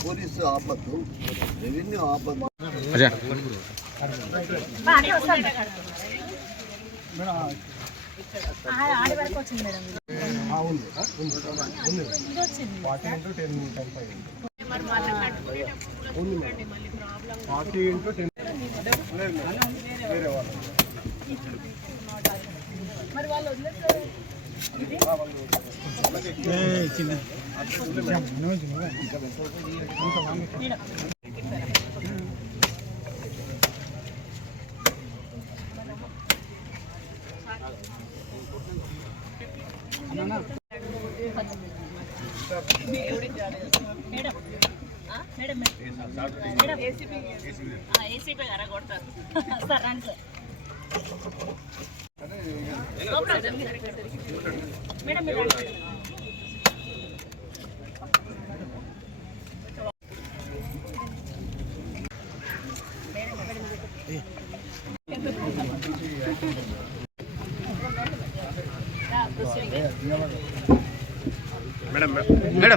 Police ఆపద్దు revenue ఆపద్దు ఆడి వరకు వచ్చింది madam ఇది వచ్చింది మరి వాళ్ళు వదిలేస్తారు మేడం ఆ, మేడం మేడం ఏసీపీ గారా కొడతారు సార్ రండి సార్ మేడం. మీరు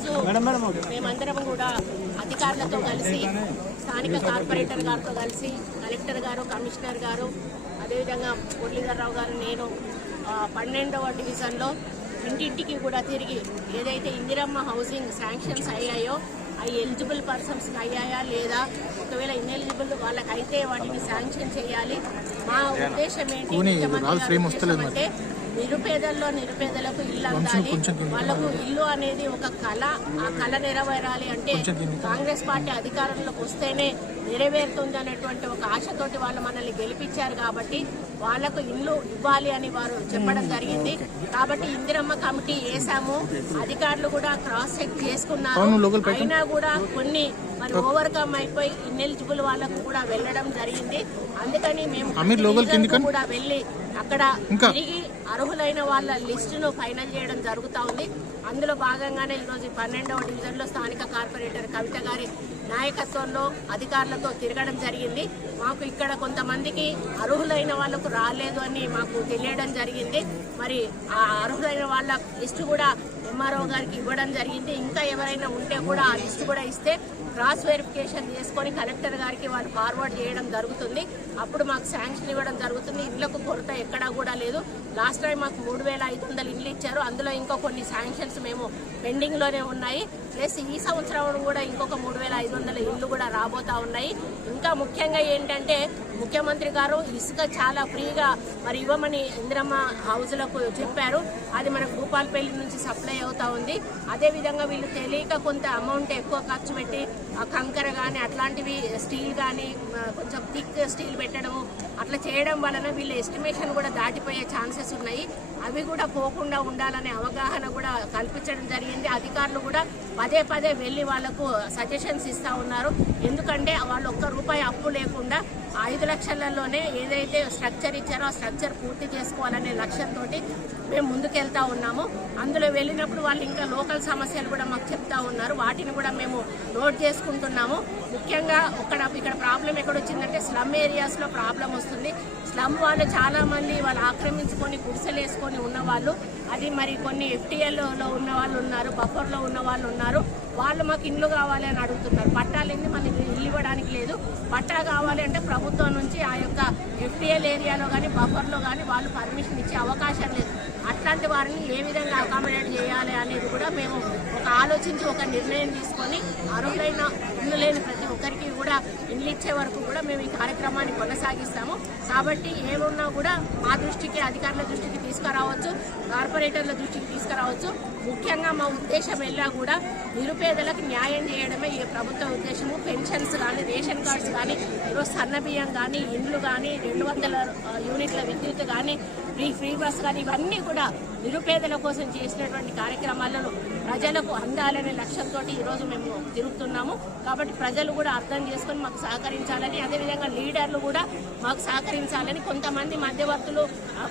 ఈరోజు మేమందరం కూడా అధికారులతో కలిసి స్థానిక కార్పొరేటర్ గారితో కలిసి కలెక్టర్ గారు కమిషనర్ గారు అదేవిధంగా మురళీధరరావు గారు నేను పన్నెండవ డివిజన్లో ఇంటింటికి కూడా తిరిగి ఏదైతే ఇందిరమ్మ హౌసింగ్ శాంక్షన్స్ అయ్యాయో అవి ఎలిజిబుల్ పర్సన్స్కి అయ్యాయా లేదా ఒకవేళ ఇన్ఎలిజిబుల్ వాళ్ళకైతే వాటిని శాంక్షన్ చేయాలి. మా ఉద్దేశం ఏంటి? ముఖ్యమంత్రి గారి ఉద్దేశం అంటే నిరుపేదల్లో నిరుపేదలకు ఇల్లు అందాలి. వాళ్ళకు ఇల్లు అనేది ఒక కళ. ఆ కళ నెరవేరాలి అంటే కాంగ్రెస్ పార్టీ అధికారంలోకి వస్తేనే నెరవేరుతుంది అనేటువంటి ఒక ఆశతోటి వాళ్ళు మనల్ని గెలిపించారు కాబట్టి వాళ్ళకు ఇల్లు ఇవ్వాలి అని వారు చెప్పడం జరిగింది. కాబట్టి ఇందిరమ్మ కమిటీ వేసాము అధికారులు కూడా క్రాస్ చెక్ చేసుకున్నారు అయినా కూడా కొన్ని ఓవర్కమ్ అయిపోయి ఇన్ఎలిజిబుల్ వాళ్ళకు కూడా వెళ్ళడం జరిగింది. అందుకని మేము కూడా వెళ్ళి అక్కడ తిరిగి అర్హులైన వాళ్ళ లిస్టును ఫైనల్ చేయడం జరుగుతా ఉంది. అందులో భాగంగానే ఈరోజు పన్నెండవ డివిజన్లో స్థానిక కార్పొరేటర్ కవిత గారి నాయకత్వంలో అధికారులతో తిరగడం జరిగింది. మాకు ఇక్కడ కొంతమందికి అర్హులైన వాళ్ళకు రాలేదు అని మాకు తెలియడం జరిగింది. మరి ఆ అర్హులైన వాళ్ళ లిస్టు కూడా ఎంఆర్ఓ గారికి ఇవ్వడం జరిగింది. ఇంకా ఎవరైనా ఉంటే కూడా ఆ లిస్టు కూడా ఇస్తే క్రాస్ వెరిఫికేషన్ చేసుకొని కలెక్టర్ గారికి వాళ్ళు ఫార్వర్డ్ చేయడం జరుగుతుంది. అప్పుడు మాకు శాంక్షన్ ఇవ్వడం జరుగుతుంది. ఇళ్ళకు కొరత ఎక్కడా కూడా లేదు. లాస్ట్ టైం మాకు మూడు వేల ఐదు వందలు ఇల్లు ఇచ్చారు. అందులో ఇంకో కొన్ని శాంక్షన్స్ మేము పెండింగ్లోనే ఉన్నాయి. ప్లస్ ఈ సంవత్సరం కూడా ఇంకొక మూడు వేల ఐదు వందల ఇల్లు కూడా రాబోతా ఉన్నాయి. ఇంకా ముఖ్యంగా ఏంటంటే ముఖ్యమంత్రి గారు ఇసుక చాలా ఫ్రీగా మరి ఇవ్వమని ఇందిరమ్మ హౌజ్లకు చెప్పారు. అది మనకు భూపాలపల్లి నుంచి సప్లై అవుతా ఉంది. అదేవిధంగా వీళ్ళు తెలియక కొంత అమౌంట్ ఎక్కువ ఖర్చు పెట్టి ఆ కంకర కానీ అట్లాంటివి స్టీల్ కానీ కొంచెం థిక్ స్టీల్ పెట్టడము అట్లా చేయడం వలన వీళ్ళ ఎస్టిమేషన్ కూడా దాటిపోయే ఛాన్సెస్ ఉన్నాయి. అవి కూడా పోకుండా ఉండాలనే అవగాహన కూడా కల్పించడం జరిగింది. అధికారులు కూడా పదే పదే వెళ్ళి వాళ్ళకు సజెషన్స్ ఇస్తూ ఉన్నారు. ఎందుకంటే వాళ్ళు ఒక్క రూపాయి అప్పు లేకుండా ఐదు లక్షలలోనే ఏదైతే స్ట్రక్చర్ ఇచ్చారో ఆ స్ట్రక్చర్ పూర్తి చేసుకోవాలనే లక్ష్యంతో మేము ముందుకెళ్తా ఉన్నాము. అందులో వెళ్ళినప్పుడు వాళ్ళు ఇంకా లోకల్ సమస్యలు కూడా మాకు చెప్తా ఉన్నారు. వాటిని కూడా మేము నోట్ చేసుకుంటున్నాము. ముఖ్యంగా ఇక్కడ ఇక్కడ ప్రాబ్లం ఎక్కడ వచ్చిందంటే స్లమ్ ఏరియాస్లో ప్రాబ్లం వస్తుంది. స్లమ్ వాళ్ళు చాలామంది వాళ్ళు ఆక్రమించుకొని గుడిసెలు వేసుకొని ఉన్న ఉన్నవాళ్ళు. అది మరి కొన్ని ఎఫ్టీఎల్లో ఉన్న వాళ్ళు ఉన్నారు బఫర్లో ఉన్న వాళ్ళు ఉన్నారు. వాళ్ళు మాకు ఇల్లు కావాలి అని అడుగుతున్నారు. పట్టాలేంది మనకి ఇల్లు ఇవ్వడానికి లేదు. పట్టా కావాలి అంటే ప్రభుత్వం నుంచి ఆ యొక్క ఎఫ్టీఎల్ ఏరియాలో కానీ బఫర్లో కానీ వాళ్ళు పర్మిషన్ ఇచ్చే అవకాశం లేదు. అట్లాంటి వారిని ఏ విధంగా అకామిడేట్ చేయాలి అనేది కూడా మేము ఒక ఆలోచించి ఒక నిర్ణయం తీసుకొని అర్హులైన ఇల్లు లేని కూడా ఇల్లు ఇచ్చే వరకు కూడా మేము ఈ కార్యక్రమాన్ని కొనసాగిస్తాము. కాబట్టి ఏమున్నా కూడా మా దృష్టికి అధికారుల దృష్టికి తీసుకురావచ్చు కార్పొరేటర్ల దృష్టికి తీసుకురావచ్చు. ముఖ్యంగా మా ఉద్దేశం ఎల్లా కూడా నిరుపేదలకు న్యాయం చేయడమే ఈ ప్రభుత్వ ఉద్దేశము. పెన్షన్స్ కానీ రేషన్ కార్డ్స్ కానీ ఈరోజు సన్న బియ్యం కానీ ఇండ్లు కానీ రెండు వందల యూనిట్ల విద్యుత్ కానీ ఫ్రీ ఫ్రీ బస్ కానీ ఇవన్నీ కూడా నిరుపేదల కోసం చేసినటువంటి కార్యక్రమాలను ప్రజలకు అందాలనే లక్ష్యంతో ఈరోజు మేము తిరుగుతున్నాము. కాబట్టి ప్రజలు కూడా అర్థం చేసుకొని మాకు సహకరించాలని అదేవిధంగా లీడర్లు కూడా మాకు సహకరించాలని కొంతమంది మధ్యవర్తులు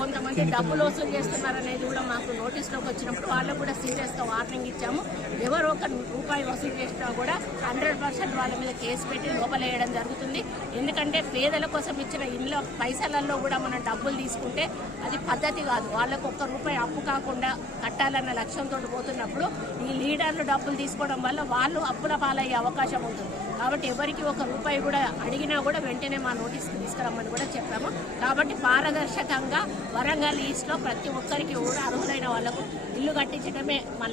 కొంతమంది డబ్బులు వసూలు చేస్తున్నారనేది కూడా మాకు నోటీస్లోకి వచ్చినప్పుడు వాళ్ళకు కూడా సీరియస్గా వార్నింగ్ ఇచ్చాము. ఎవరు ఒక రూపాయి వసూలు చేసినా కూడా హండ్రెడ్ పర్సెంట్ వాళ్ళ మీద కేసు పెట్టి లోపలేయడం జరుగుతుంది. ఎందుకంటే పేదల కోసం ఇచ్చిన ఇళ్ళ పైసలలో కూడా మనం డబ్బులు తీసుకుంటే అది పద్ధతి కాదు. వాళ్ళకు ఒక్క రూపాయి అప్పు కాకుండా కట్టాలన్న లక్ష్యంతో పోతున్నప్పుడు ఈ లీడర్లు డబ్బులు తీసుకోవడం వల్ల వాళ్ళు అప్పుల పాలయ్యే అవకాశం ఉంటుంది. కాబట్టి ఎవరికి ఒక రూపాయి కూడా అడిగినా కూడా వెంటనే మా నోటీస్కి తీసుకురమ్మని కూడా చెప్పాము. కాబట్టి పారదర్శకంగా వరంగల్ ఈస్ట్లో ప్రతి ఒక్కరికి కూడా అర్హులైన వాళ్ళకు ఇల్లు కట్టించడమే మన